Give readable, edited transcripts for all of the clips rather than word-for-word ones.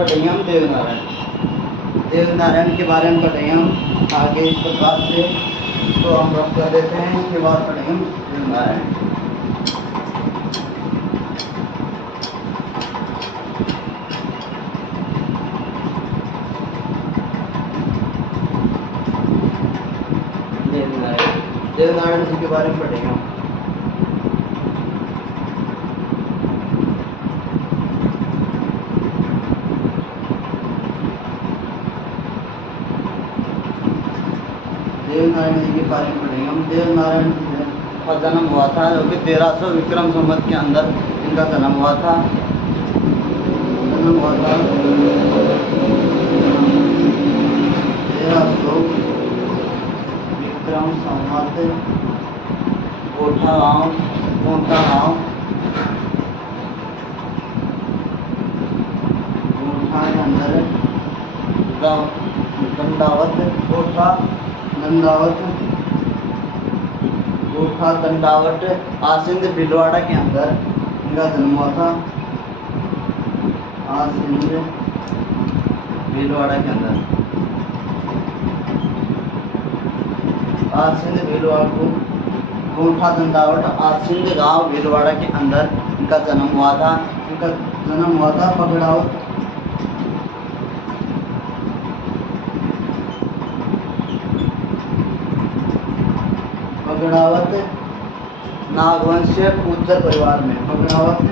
पढ़ेंगे हम देवनारायण के बारे में पढ़ेंगे हम आगे इस प्रकार से। तो हम रख कर देते हैं, इसके बाद पढ़ेंगे हम देवनारायण। देवनारायण जी के बारे में पढ़ेंगे हम। देवनारायण जी के बारे में पढ़ेंगे हम। देवनारायण जी का जन्म हुआ था जो कि 1300 विक्रम संवत के अंदर इनका जन्म हुआ था। 1300 विक्रम संवत गोठा के अंदर गोठा दंडावत आसिंद भीलवाड़ा के अंदर इनका जन्म हुआ था। आसिंद भीलवाड़ा के अंदर आसिंद भीलवाड़ा को गोठा दंडावत आसिंद गांव भीलवाड़ा के अंदर इनका जन्म हुआ था। बगड़ावत नागवंशीय गुर्जर परिवार में। बगड़ावत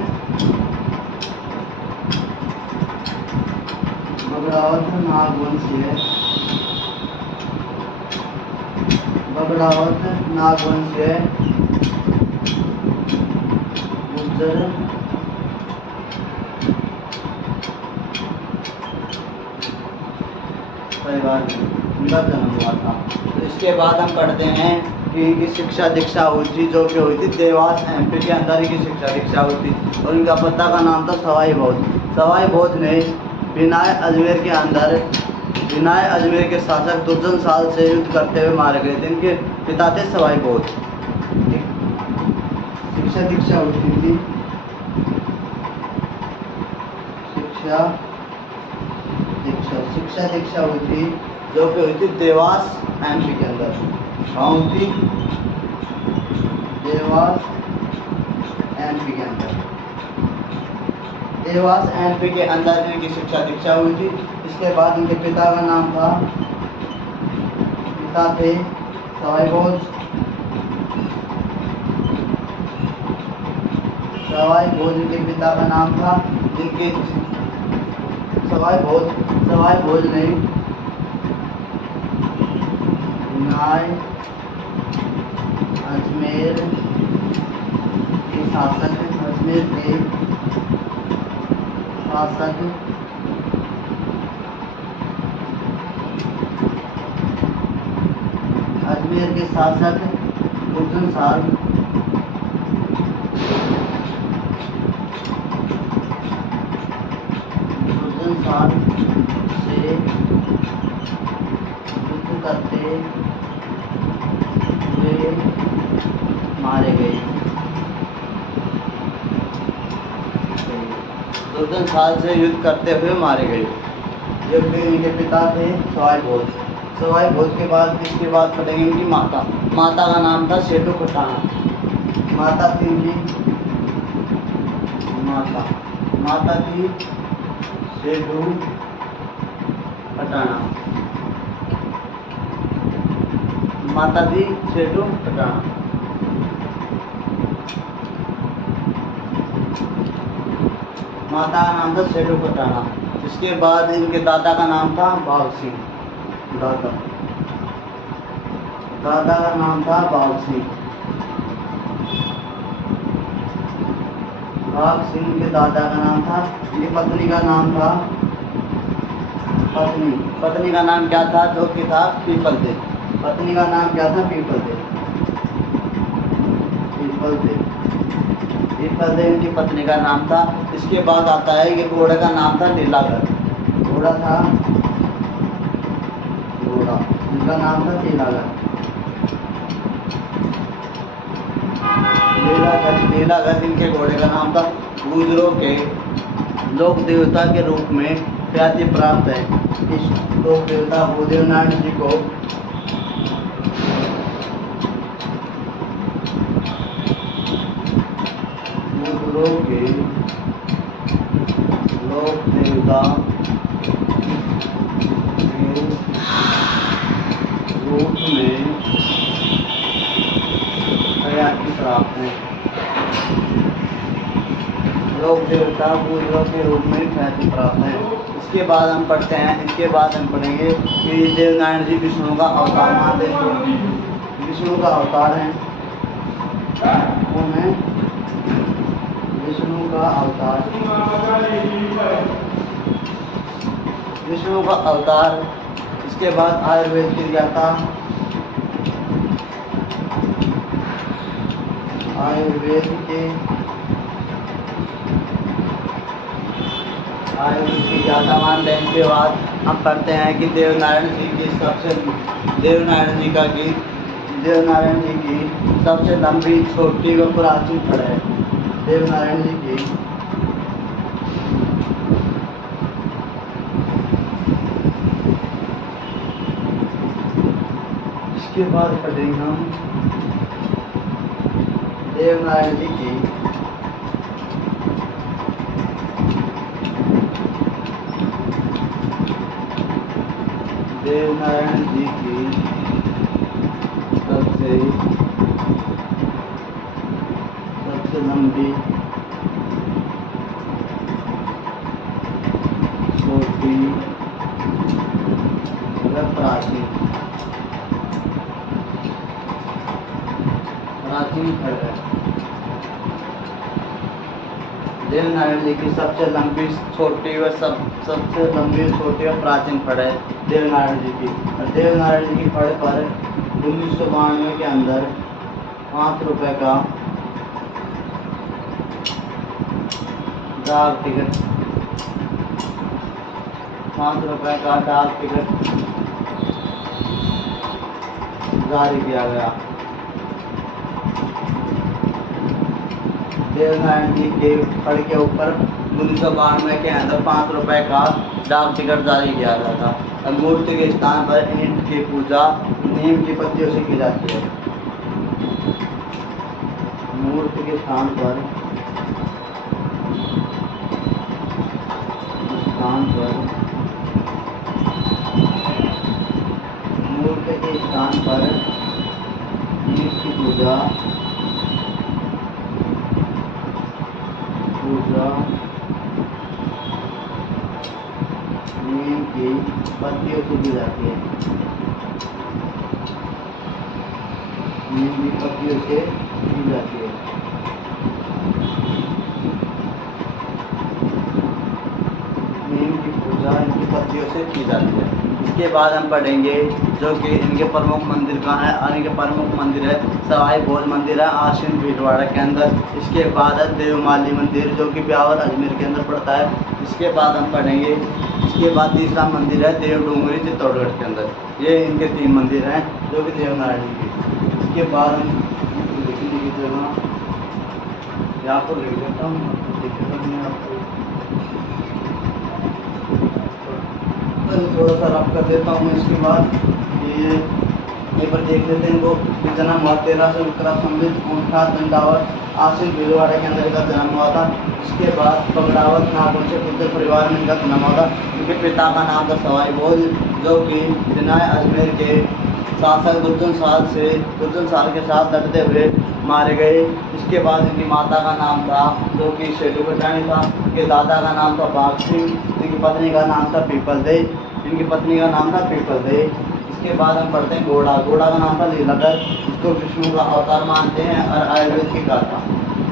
नागवंशीय गुर्जर परिवार में इनका जन्म हुआ था। तो इसके बाद हम पढ़ते हैं कि इनकी शिक्षा दीक्षा हुई थी जो कि हुई थी देवास एमपी के अंदर इनकी शिक्षा दीक्षा हुई थी। और इनका पिता का नाम था सवाई भोज ने बिनाय अजमेर के शासक दुर्जन साल से युद्ध करते हुए मारे गए थे। इनके पिता थे सवाई भोज। शिक्षा दीक्षा हुई थी शिक्षा दीक्षा हुई थी जो कि हुई थी देवास एमपी के अंदर। देवास एमपी के अंदर इनकी शिक्षा दीक्षा हुई थी। इसके बाद इनके पिता का नाम था थे सवाई भोज। इनके पिता का नाम था। इनके सवाई भोज ने अजमेर के शासक दुर्जन साल से युद्ध करते हुए मारे गए। दुर्जन साल से युद्ध करते हुए मारे गए। जो कि इनके पिता थे सवाई भोज के बाद इसके बाद पढ़ेंगे इनकी माता का नाम था सेठू पठाना। माता थी सेठू पठाना। माता का नाम था सेठू पठाना। इसके बाद इनके दादा का नाम था बाघ सिंह। दादा का नाम था बाघ सिंह के दादा का नाम था। इनकी पत्नी का नाम था पत्नी का नाम क्या था जो कि था पीपल देव। पत्नी का नाम क्या था पीपल देव इनकी पत्नी का नाम था। इसके बाद आता है ये घोड़े का नाम था लीलागढ़। इनका नाम था लीलागढ़। इनके घोड़े का नाम था गुर्जरों के लोक देवता के रूप में ख्याति प्राप्त है। इस लोक देवता भूदेव नारायण जी को लोक के लोक देवता के रूप में ख्याति प्राप्त है। लोक देवता भूदेव के रूप में ख्याति प्राप्त है। इसके बाद हम पढ़ते हैं, इसके बाद हम पढ़ेंगे कि देवनारायण जी विष्णु का अवतार मानते हैं। विष्णु का अवतार है, कौन है? विष्णु का अवतार, विष्णु का अवतार। इसके बाद आयुर्वेद की ज्ञाता, आयुर्वेद की ज्ञाता मानते हैं। इसके बाद हम पढ़ते हैं कि देवनारायण जी की सबसे लंबी, छोटी व प्राचीन फड़ है। देवनारायण जी की इसके बाद पढ़ेंगे हम देवनारायण जी की सबसे लंबी, छोटी व प्राचीन फड़ है। देवनारायण जी की सबसे लंबी, छोटी व प्राचीन फड़ है देवनारायण जी की। और देवनारायण जी की फड़ पर 1992 के अंदर 5 रुपए का डाक टिकट, 5 रुपए का डाक टिकट जारी किया गया। देवनारायण जी के फड़ के ऊपर 1992 के अंदर 5 रुपए का डाक टिकट जारी किया गया था। और मूर्ति के स्थान पर ईंट की पूजा नीम की पत्तियों से की जाती है। मूर्ति के स्थान पर मूर्ति के स्थान पर ईंट की पूजा नीम की पत्तियों से की जाती है। नीम की पत्तियों से की जाती है। नीम की पूजा इनकी पत्तियों से की जाती है। इसके बाद हम पढ़ेंगे जो कि इनके प्रमुख मंदिर कहाँ है। और इनके प्रमुख मंदिर है सवाई भोज मंदिर है आश्विन भीलवाड़ा के अंदर। इसके बाद है देवमाली मंदिर जो कि ब्यावर अजमेर के अंदर पड़ता है। इसके बाद हम पढ़ेंगे, इसके बाद तीसरा मंदिर है देव डूंगरी चित्तौड़गढ़ के अंदर। ये इनके 3 मंदिर हैं जो कि देवनारायण जी के। इसके बाद हम लिखने की जगह यहाँ पर लिख देता हूँ, आपको थोड़ा सा रफ कर देता हूँ। इसके बाद ये पर देख लेते हैं इनको जन्म हुआ 1300 समृद्ध कोठा दंडावत आश्विन भीलवाड़ा के अंदर इनका जन्म हुआ था। इसके बाद पगड़ावत नागौर से पुत्र परिवार में इनका जन्म हुआ था। इनके पिता का नाम था सवाई भोज जो कि दिनाय अजमेर के शासक दुर्जन साल के साथ लड़ते हुए मारे गए। इसके बाद इनकी माता का नाम था जो कि शेलू कटानी था। इनके दादा का नाम था बाग सिंह। इनकी पत्नी का नाम था पीपल दे। इसके बाद हम पढ़ते हैं घोड़ा का नाम था लीलाधर। इसको विष्णु का अवतार मानते हैं और आयुर्वेद की गाथा,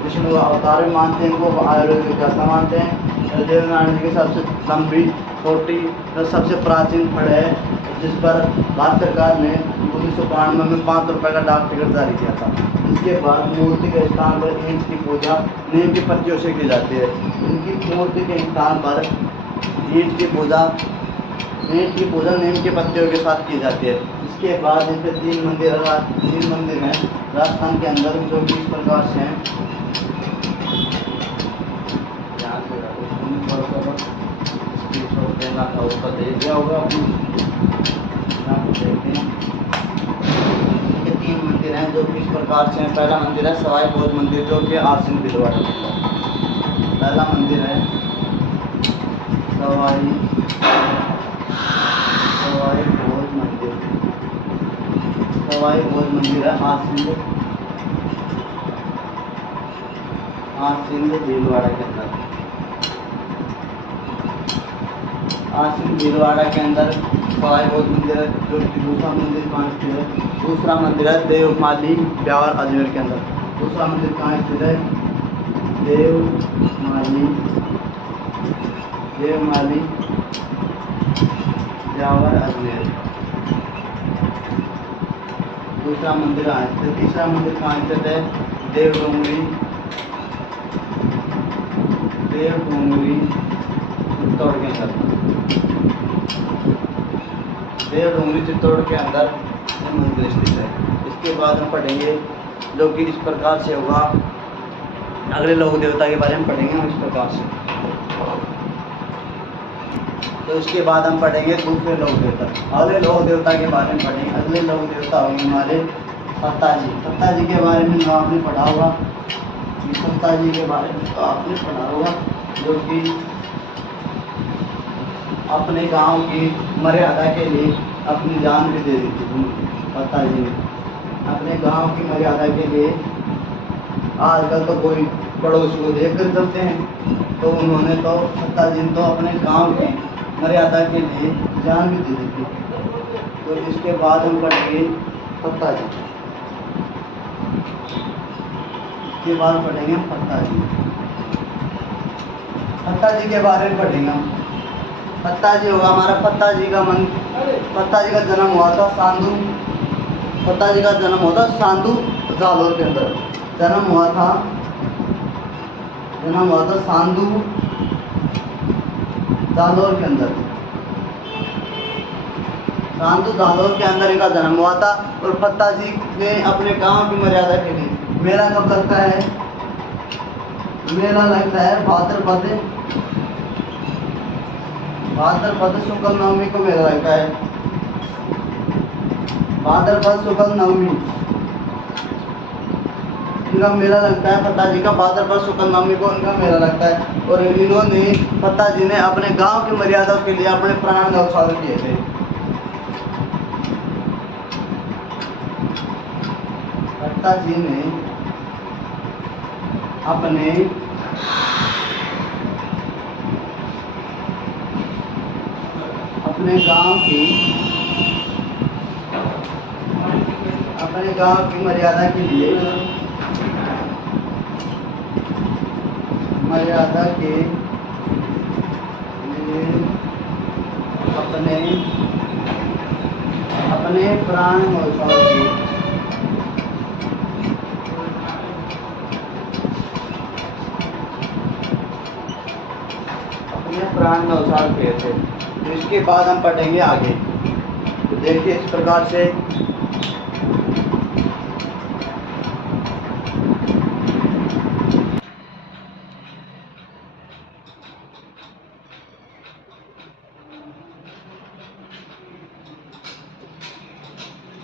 विष्णु का अवतार भी मानते हैं इनको, आयुर्वेद की गाथा मानते हैं। देवनारायण जी की सबसे लंबी, छोटी और सबसे प्राचीन फड़ है जिस पर भारत सरकार ने 1992 में 5 रुपए का डाक टिकट जारी किया था। इसके बाद मूर्ति के स्थान पर ईंट की पूजा नीम की पत्तियों से की जाती है। इनकी मूर्ति के स्थान पर ईंट की पूजा नीम की पत्तियों के साथ की जाती है। इसके बाद इनके 3 मंदिर हैं राजस्थान के अंदर जो कि इस प्रकार से हैं। देना था वो तो दे दिया होगा अभी। यहाँ पे देखते हैं ये 3 मंदिर हैं जो कि इस प्रकार से हैं। पहला मंदिर है सवाई भोज मंदिर जो कि आसिन भीलवाड़ा में है। पहला मंदिर है सवाई सवाई भोज मंदिर। सवाई भोज मंदिर है आसिन भीलवाड़ा के अंदर। आसिन भीलवाड़ा के अंदर सवाई भोज मंदिर है जो कि दूसरा मंदिर कहाँ स्थित है? दूसरा मंदिर है देवमाली ब्यावर अजमेर के अंदर। दूसरा मंदिर कहाँ स्थित है? देवमाली ब्यावर अजमेर। दूसरा मंदिर कहाँ स्थित? तीसरा मंदिर कहाँ स्थित है? देवडोंगरी चित्तौड़ के अंदर। देवडोंगरी चित्तौड़ के अंदर ये मंदिर स्थित है। इसके बाद हम पढ़ेंगे जो कि इस प्रकार से होगा। अगले लघु देवता के बारे में पढ़ेंगे हम इस प्रकार से। तो इसके बाद हम पढ़ेंगे दूसरे लघु देवता। अगले लघु देवता के बारे में पढ़ेंगे। अगले लघु देवता होंगे हमारे सत्ताजी। सत्ताजी के बारे में जो आपने पढ़ा होगा, सत्ताजी के बारे में तो आपने पढ़ा होगा जो कि अपने गांव की मर्यादा के लिए अपनी जान भी दे दी थी। सत्ताजी ने अपने गांव की मर्यादा के लिए, आजकल तो कोई पड़ोसी को देख कर चलते हैं, तो उन्होंने तो सत्ताजी ने तो अपने गांव की मर्यादा के लिए जान भी दे दी थी। तो इसके बाद हम पढ़ेंगे सत्ताजी। इसके बाद पढ़ेंगे सत्ताजी। सत्ताजी के बारे में पढ़ेंगे हम। सत्ताजी होगा हमारा पत्ताजी का जन्म हुआ था सांदू। सत्ताजी का जन्म हुआ था सांदू जालोर के अंदर। जन्म हुआ था सांदू जालोर के अंदर। सांदू जालोर के अंदर इनका जन्म हुआ था। और पत्ताजी ने अपने गांव की मर्यादा के लिए, मेला कब लगता है? मेला लगता है भाद्रपद शुक्ल नवमी को मेला लगता है। भाद्रपद शुक्ल नवमी इनका मेला लगता है। पत्ताजी का भाद्रपद शुक्ल नवमी को इनका मेला लगता है। और इन्होंने पत्ताजी ने अपने गांव की मर्यादा के लिए अपने प्राण न्यौछावर किए थे। पत्ताजी ने अपने गांव की मर्यादा के लिए अपने प्राण न्यौछावर किए। प्राण न्यौछावर किए थे। तो इसके बाद हम पढ़ेंगे आगे। तो देखिए इस प्रकार से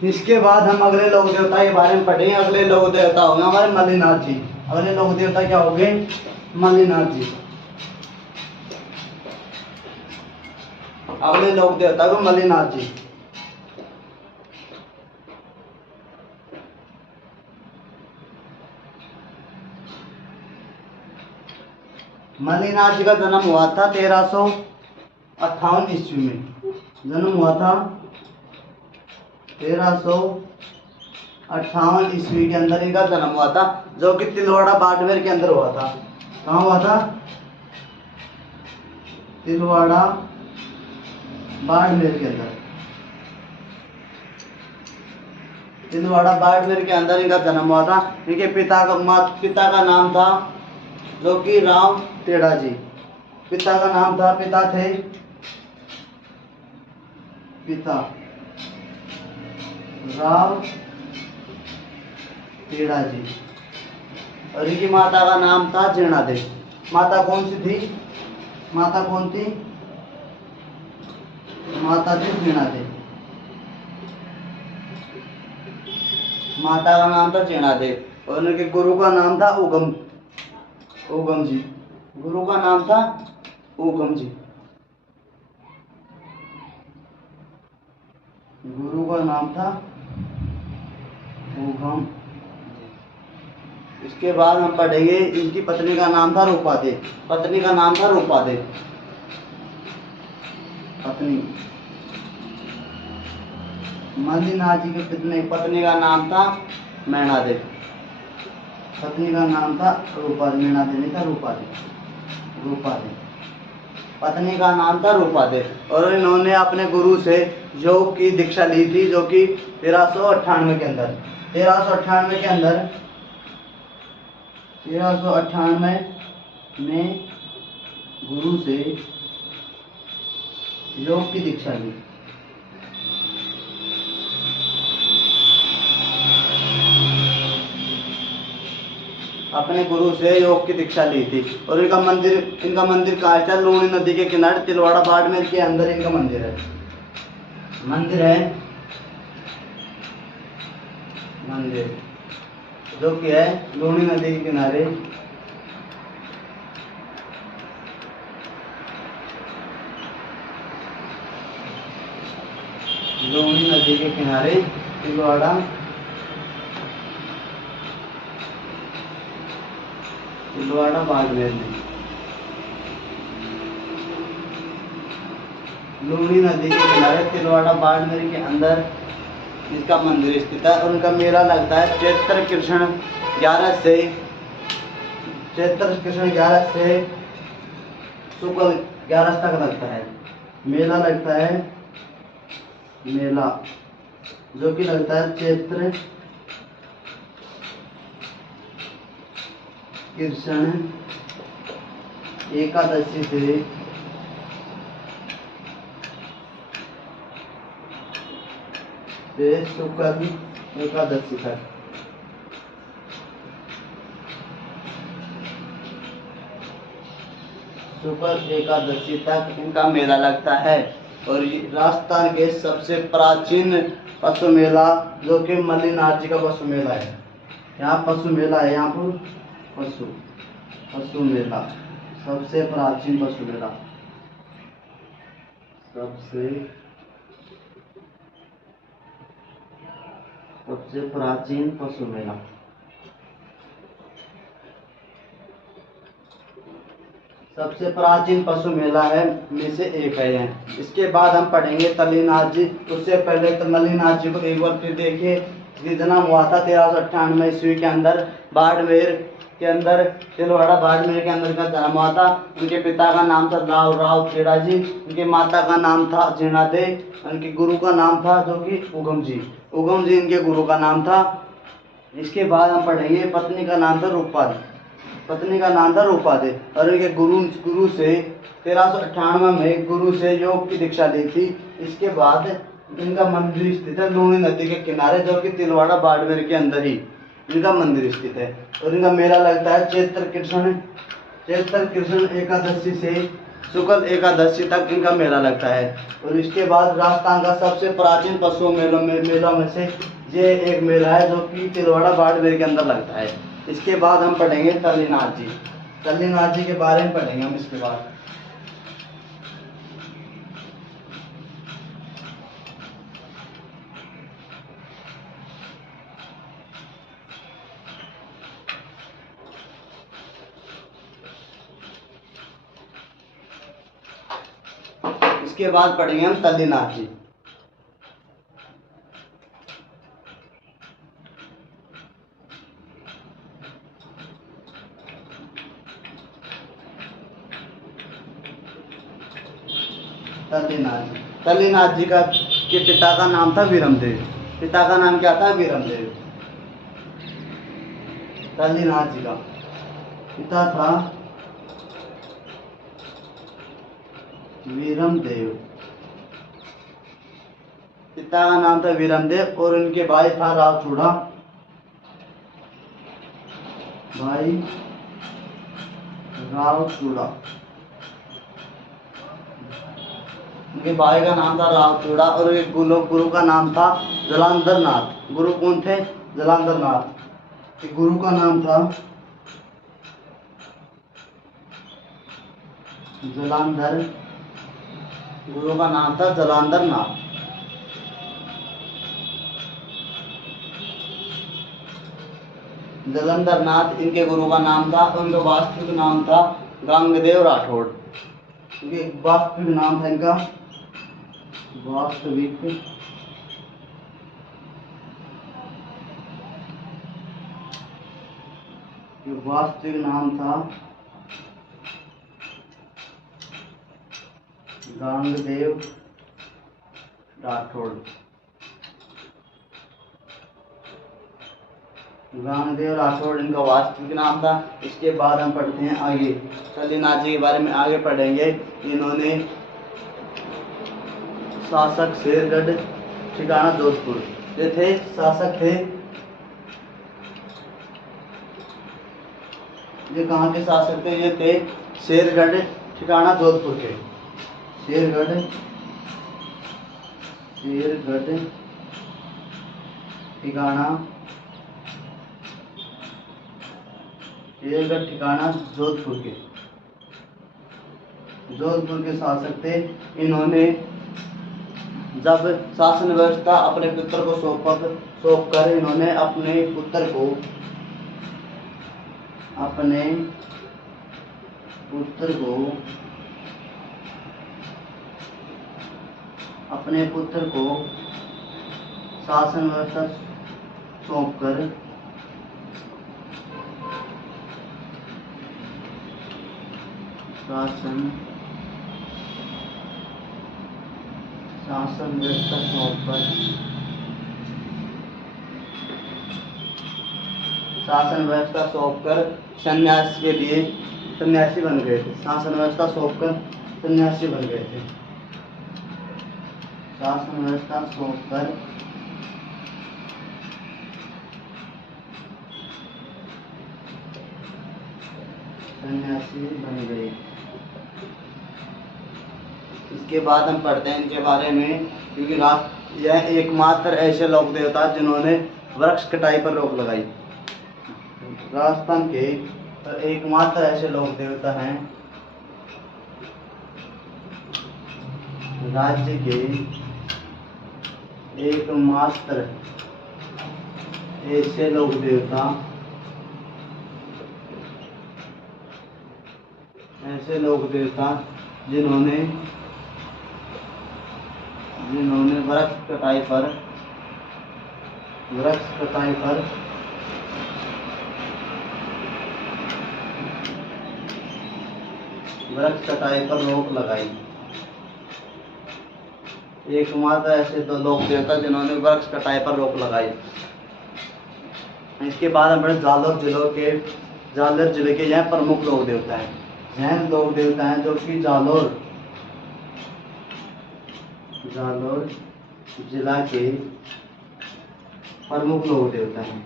इसके बाद हम अगले लघु देवता के बारे में पढ़ेंगे। अगले लघु देवता होंगे हमारे मल्लिनाथ जी। अगले लघु देवता क्या होंगे? मल्लिनाथ जी। अगले लघु देवता को मल्लिनाथ जी। मल्लिनाथ जी का जन्म हुआ था 1358 ईस्वी में। जन्म हुआ था 1358 ईस्वी के अंदर इनका जन्म हुआ था, जो कि तिलवाड़ा बाड़मेर के अंदर हुआ था। कहाँ हुआ था? तिलवाड़ा बाड़मेर के अंदर। तिलवाड़ा बाड़मेर के अंदर इनका जन्म हुआ था। इनके पिता का नाम था जो कि राम टेढ़ा जी। पिता का नाम था, पिता राम टेढ़ा जी। और इनकी माता का नाम था जीर्णा देवी। माता कौन सी थी? माता कौन थी? माता थी चीणादेवी। माता का नाम था चीणादेवी और उनके गुरु का नाम था उगम जी। गुरु का नाम था उगम जी। गुरु का नाम था उगम। इसके बाद हम पढ़ेंगे इनकी पत्नी का नाम था रूपादेवी। पत्नी का नाम था रूपादेवी। पत्नी मल्लिनाथ जी की पत्नी का नाम था मैनादेवी। पत्नी का नाम था रूपादेवी। मैनादेवी नहीं था, रूपादेवी। रूपादेवी पत्नी का नाम था रूपादेवी और इन्होंने अपने गुरु से योग की दीक्षा ली थी, जो कि 1398 के अंदर 1398 में गुरु से योग की दीक्षा ली। अपने गुरु से योग की दीक्षा ली थी और इनका मंदिर कहाँ था? लूणी नदी के किनारे तिलवाड़ा बाड़मेर के अंदर इनका मंदिर है। मंदिर जो कि है लूणी नदी के किनारे। लूणी नदी के किनारे तिलवाड़ा बाड़मेर में। लूणी नदी के किनारे तिलवाड़ा बाड़मेर के अंदर इसका मंदिर स्थित है और उनका मेला लगता है चैत्र कृष्ण 11 से शुक्ल 11 तक लगता है। मेला लगता है, मेला जो कि लगता है चैत्र कृष्ण एकादशी से शुक्ल एकादशी तक। शुक्ल एकादशी तक इनका मेला लगता है और राजस्थान के सबसे प्राचीन पशु मेला जो कि मल्लिनाथ जी का पशु मेला है। यहाँ पशु मेला है, यहाँ पर पशु मेला सबसे प्राचीन पशु मेला। सबसे प्राचीन पशु मेला। सबसे प्राचीन पशु मेला है में से एक है यह। इसके बाद हम पढ़ेंगे तल्लीनाथ जी। उससे पहले तो मल्लिनाथ जी को एक बार फिर देखिए। जन्म हुआ था 1398 ईस्वी के अंदर बाड़मेर के अंदर, तिलवाड़ा बाड़मेर के अंदर का जन्म हुआ था। उनके पिता का नाम था राव खेड़ा जी। उनकी माता का नाम था जीणादेवी। उनके गुरु का नाम था जो कि उगम जी इनके गुरु का नाम था। इसके बाद हम पढ़ेंगे पत्नी का नाम था रूपादेवी और इनके गुरु से 1398 में गुरु से योग की दीक्षा ली थी। इसके बाद इनका मंदिर स्थित है लूणी नदी के किनारे, जो कि तिलवाड़ा बाड़मेर के अंदर ही इनका मंदिर स्थित है और इनका मेला लगता है चैत्र कृष्ण एकादशी से शुक्ल एकादशी तक इनका मेला लगता है। और इसके बाद राजस्थान का सबसे प्राचीन पशु मेलों में से ये एक मेला है जो कि तिलवाड़ा बाड़मेर के अंदर लगता है। इसके बाद हम पढ़ेंगे तल्लीनाथ जी के बारे में पढ़ेंगे हम। इसके बाद पढ़ेंगे हम तल्लीनाथ जी। तल्लीनाथ जी के पिता का नाम था वीरमदेव। पिता का नाम क्या था? वीरमदेव। तल्लीनाथ जी का पिता था वीरमदेव। पिता का नाम था वीरमदेव और उनके भाई था रावचूड़ा। उनके भाई का नाम था रावचूड़ा और एक गुरु का नाम था जलांधर नाथ। गुरु कौन थे? जलांधर नाथ। गुरु का नाम था जलांधर, गुरु का नाम था जलांधर नाथ। जलंधर नाथ इनके गुरु का नाम था। उनका वास्तविक नाम था गांगदेव राठौड़। इनके वास्तविक नाम था इनका, वास्तविक नाम था गांगदेव राठौड़। गांगदेव राठौड़ इनका वास्तविक नाम था। इसके बाद हम पढ़ते हैं आगे शल्यनाथ जी के बारे में, आगे पढ़ेंगे। इन्होंने शासक शेरगढ़, ठिकाना जोधपुर, ये थे शासक थे। ये कहाँ के शासक थे? ये थे शेरगढ़, ठिकाना जोधपुर के। शेरगढ़ ठिकाना जोधपुर के, शासक थे। इन्होंने जब शासन व्यवस्था अपने पुत्र को सौंप कर इन्होंने अपने पुत्र को शासन व्यवस्था सौंप कर शासन व्यवस्था सौंपकर सन्यास के लिए सन्यासी बन गए थे। शासन व्यवस्था सौंपकर सन्यासी बन गए थे। शासन व्यवस्था सौंपकर सन्यासी बन गए। इसके बाद हम पढ़ते हैं इनके बारे में, क्योंकि यह एकमात्र ऐसे लोक देवता जिन्होंने वृक्ष कटाई पर रोक लगाई। राजस्थान के एकमात्र ऐसे लोक देवता हैं, राज्य के एकमात्र ऐसे लोक देवता जिन्होंने वृक्ष कटाई पर रोक लगाई। एकमात्र ऐसे दो लोक देवता जिन्होंने वृक्ष कटाई पर रोक लगाई। इसके बाद हमारे जालोर जिले के यह प्रमुख लोक देवता हैं। यह लोक देवता हैं जो कि जालोर जिला के प्रमुख लोक देवता हैं।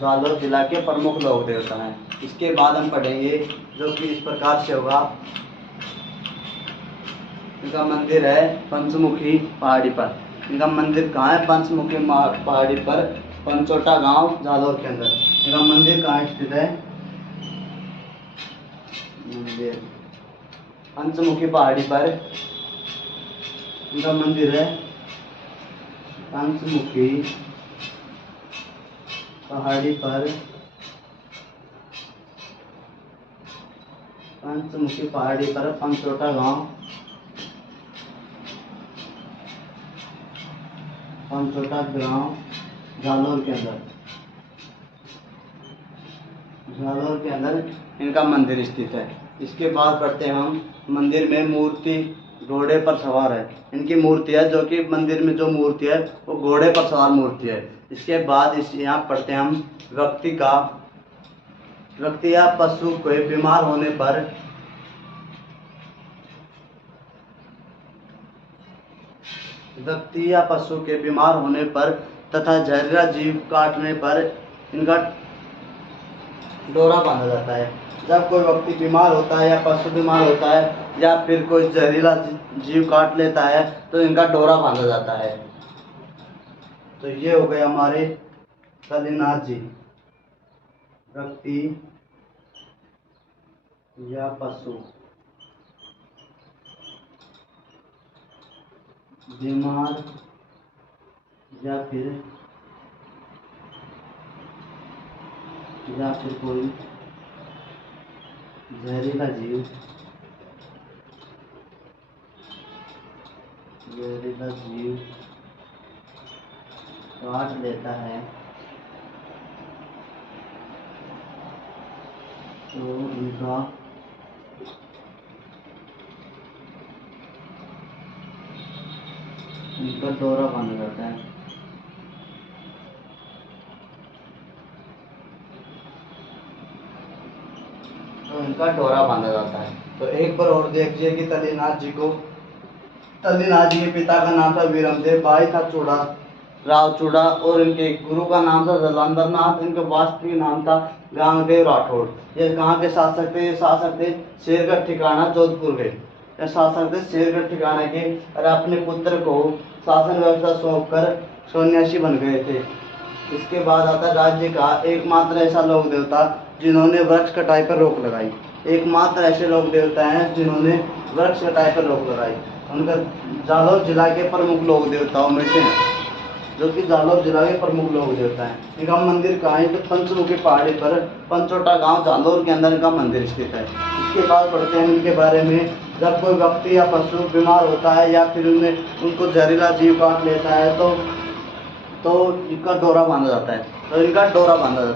जालोर जिला के प्रमुख लोक देवता हैं। इसके बाद हम पढ़ेंगे जो कि इस प्रकार से होगा। इनका मंदिर है पंचमुखी पहाड़ी पर। इनका मंदिर कहाँ है? पंचमुखी पहाड़ी पर, पंचोटा गांव, जालोर के अंदर। इनका मंदिर कहाँ स्थित है? मंदिर पंचमुखी पहाड़ी पर इनका मंदिर है। पंचमुखी पहाड़ी पर पंचोटा गांव, जालोर के अंदर इनका मंदिर स्थित है। इसके बाद पढ़ते हैं हम, मंदिर में मूर्ति घोड़े पर सवार है। इनकी मूर्ति है, जो कि मंदिर में जो मूर्ति है वो घोड़े पर सवार मूर्ति है। इसके बाद यहाँ पढ़ते हैं हम, व्यक्ति या पशु के बीमार होने पर तथा जहरीला जीव काटने पर इनका डोरा बांधा जाता है। जब कोई व्यक्ति बीमार होता है या पशु बीमार होता है या फिर कोई जहरीला जीव काट लेता है तो इनका डोरा बांधा जाता है। तो ये हो गए हमारे तल्लीनाथ जी। व्यक्ति या पशु बीमार या फिर कोई जहरीला जीव काट लेता है तो इनका डोरा बांधा जाता है। इनका डोरा बांधा जाता है। तो एक बार और देखिए कि तल्लीनाथ जी के पिता का नाम था वीरमदेव, भाई था राव चूड़ा और इनके गुरु का नाम था जलंधर नाथ। इनका वास्तविक नाम था गांगदेव राठौड़। ये कहाँ के शासक थे? ये शासक थे शेरगढ़ ठिकाना जोधपुर के। ये शासक थे शेरगढ़ ठिकाना के और अपने पुत्र को शासन व्यवस्था सौंप कर सन्यासी बन गए थे। इसके बाद आता राज्य का एकमात्र ऐसा लोक देवता जिन्होंने वृक्ष कटाई पर रोक लगाई। एकमात्र ऐसे लोक देवता हैं जिन्होंने वृक्ष कटाई पर रोक लगाई। उनका जालौर जिला के प्रमुख लोक देवताओं में से हैं, जो कि जालौर जिला के प्रमुख लोक देवता हैं। इनका मंदिर कहाँ है? तो पंचमुखी पहाड़ी पर पंचोटा गांव जालौर के अंदर इनका मंदिर स्थित है। इसके बाद पढ़ते हैं इनके बारे में। जब कोई व्यक्ति या पशु बीमार होता है या फिर उनको जहरीला जीव काट लेता है तो इनका डोरा बांधा जाता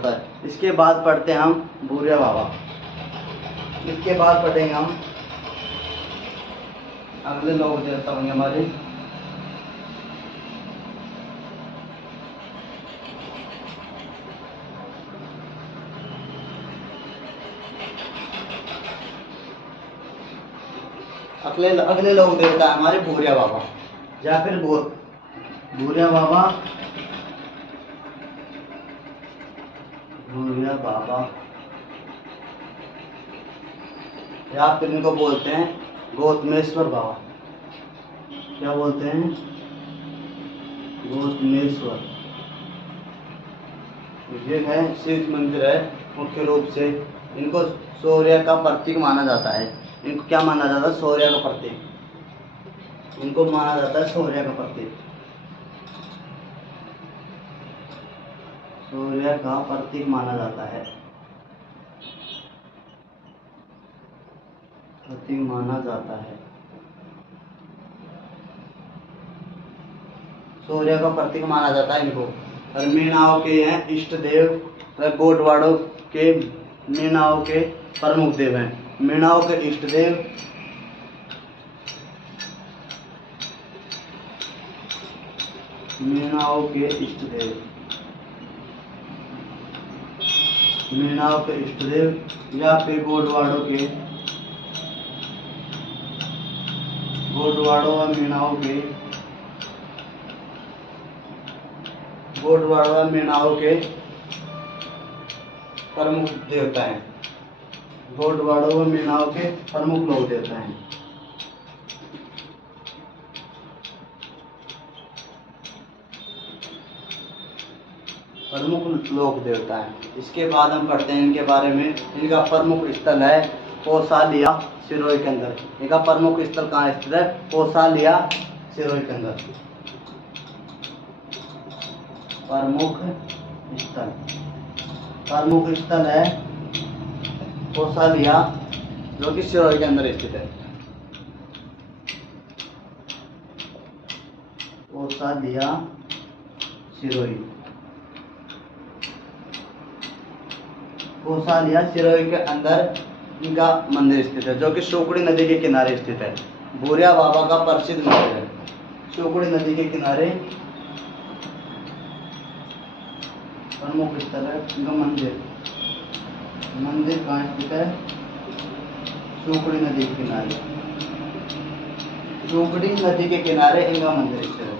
है। इसके बाद पढ़ते हैं हम भूरिया बाबा। इसके बाद पढ़ेंगे हम अगले लोग देवता होंगे हमारे अगले लोग देवता है हमारे भूरिया बाबा या फिर भूरिया बाबा या फिर इनको बोलते हैं गौतमेश्वर बाबा। क्या बोलते हैं? गौतमेश्वर। ये है शिव मंदिर है। मुख्य रूप से इनको सूर्य का प्रतीक माना जाता है। इनको क्या माना जाता है? सूर्य का प्रतीक। इनको माना जाता है सूर्य का प्रतीक। सूर्य का प्रतीक माना जाता है। सूर्य का प्रतीक माना जाता है इनको। और मीणाओं के हैं इष्ट देव। गोटवाड़ों के मीणाओं के प्रमुख देव हैं। मीणाओं के इष्ट देव या फिर गोटवाड़ों व मीणाओं के प्रमुख देवता हैं। गोटवाड़ों व मीणाओं के प्रमुख लोक देवता हैं। प्रमुख लोक देवता है। इसके बाद हम पढ़ते हैं इनके बारे में। इनका प्रमुख स्थल है कोसालिया सिरोही के अंदर। इनका प्रमुख स्थल कहाँ स्थित है? कोसालिया सिरोही के अंदर। प्रमुख स्थल है कोसालिया जो कि सिरोही के अंदर स्थित है। कोसालिया सिरोही। कोसालिया सिरोही के अंदर इनका मंदिर स्थित है जो कि शोकड़ी नदी के किनारे स्थित है। भूरिया बाबा का प्रसिद्ध मंदिर है। शोकड़ी नदी के किनारे प्रमुख स्थल है इनका मंदिर कहाँ स्थित है? शोकड़ी नदी के किनारे। शोकड़ी नदी के किनारे इनका मंदिर स्थित है।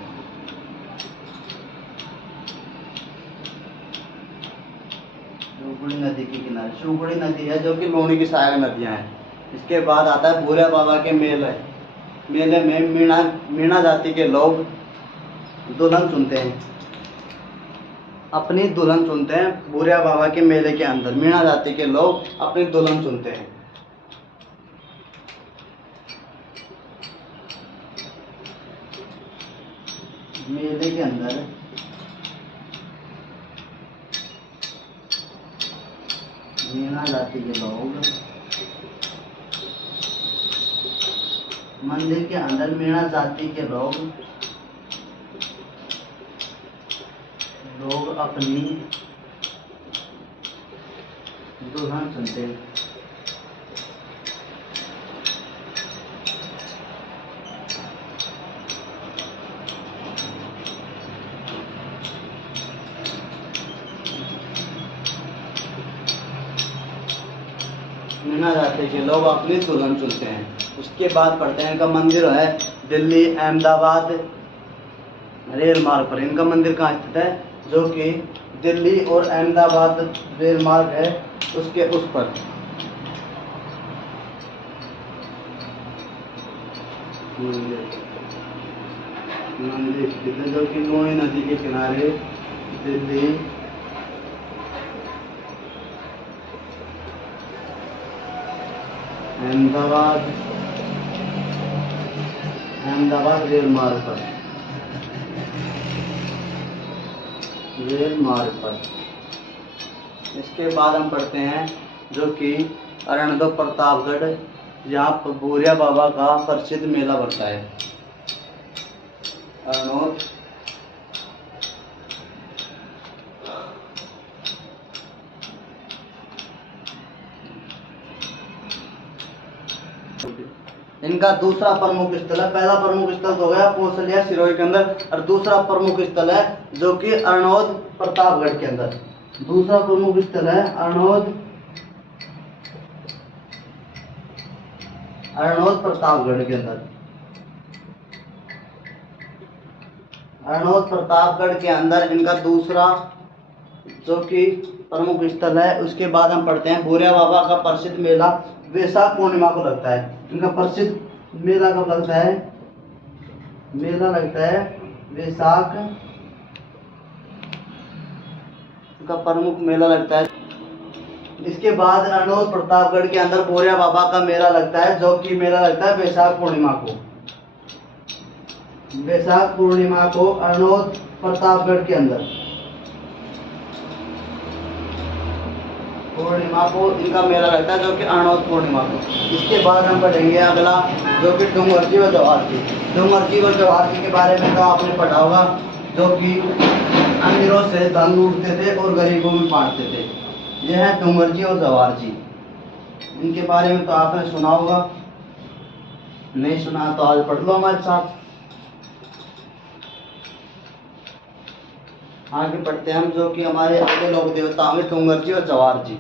शिवपुरी नदी के किनारे, शिवपुरी नदी है जो कि लूणी की सहायक नदियां हैं। इसके बाद आता है भूरिया बाबा के मेले। मेले में मीणा जाति के लोग दुल्हन चुनते हैं, अपनी दुल्हन चुनते हैं। भूरिया बाबा के मेले के अंदर मीणा जाति के लोग अपनी दुल्हन चुनते हैं। मेले के अंदर मीणा जाति के लोग, मंदिर के अंदर मीणा जाति के लोग अपनी दुल्हन चुनते हैं। मीणा जाति के लोग अपनी दुल्हन चुनते हैं। उसके बाद पढ़ते हैं, इनका मंदिर है दिल्ली अहमदाबाद रेल मार्ग पर। इनका मंदिर कहाँ स्थित है? जो कि दिल्ली और अहमदाबाद रेल मार्ग है उसके उस पर। मंदिर स्थित है जो कि लूणी नदी के किनारे दिल्ली अहमदाबाद रेल मार्ग पर। इसके बाद हम पढ़ते हैं जो कि अरणदो प्रतापगढ़, यहाँ पर भूरिया बाबा का प्रसिद्ध मेला पड़ता है। अरणोद इनका दूसरा प्रमुख स्थल है। पहला प्रमुख स्थल तो हो गया कौशल्या सिरोही के अंदर, और दूसरा प्रमुख स्थल है जो कि अरणोद प्रतापगढ़ के अंदर। दूसरा प्रमुख स्थल है अरणोद प्रतापगढ़ के अंदर। अरणोद प्रतापगढ़ के अंदर इनका दूसरा जो कि प्रमुख स्थल है। उसके बाद हम पढ़ते हैं भूरिया बाबा का प्रसिद्ध मेला वैशाख पूर्णिमा को लगता है। इनका प्रसिद्ध मेला कब लगता है? मेला लगता है वैशाख, इनका प्रमुख मेला लगता है। इसके बाद अरणोद प्रतापगढ़ के अंदर भूरिया बाबा का मेला लगता है जो कि मेला लगता है वैशाख पूर्णिमा को। वैशाख पूर्णिमा को अरणोद प्रतापगढ़ के अंदर पूर्णिमा को इनका मेला लगता है जो कि अरणोद पूर्णिमा को। इसके बाद हम पढ़ेंगे अगला जो कि डूंगरजी व जवाहर जी। डूंगरजी व जवाहर जी के बारे में तो आपने पढ़ा होगा, जो कि अमीरों से धन लूटते थे और गरीबों में बांटते थे। यह है डूंगरजी और जवाहर जी। इनके बारे में तो आपने सुना होगा, नहीं सुना तो आज पढ़ लो हमारे साथ। आगे पढ़ते हैं हम जो कि हमारे अगले लोक देवता होंगे डूंगरजी और जवाहर जी।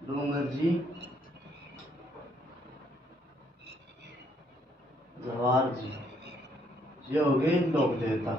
डूंगरजी जवाहर जी ये हो गए लोक देवता।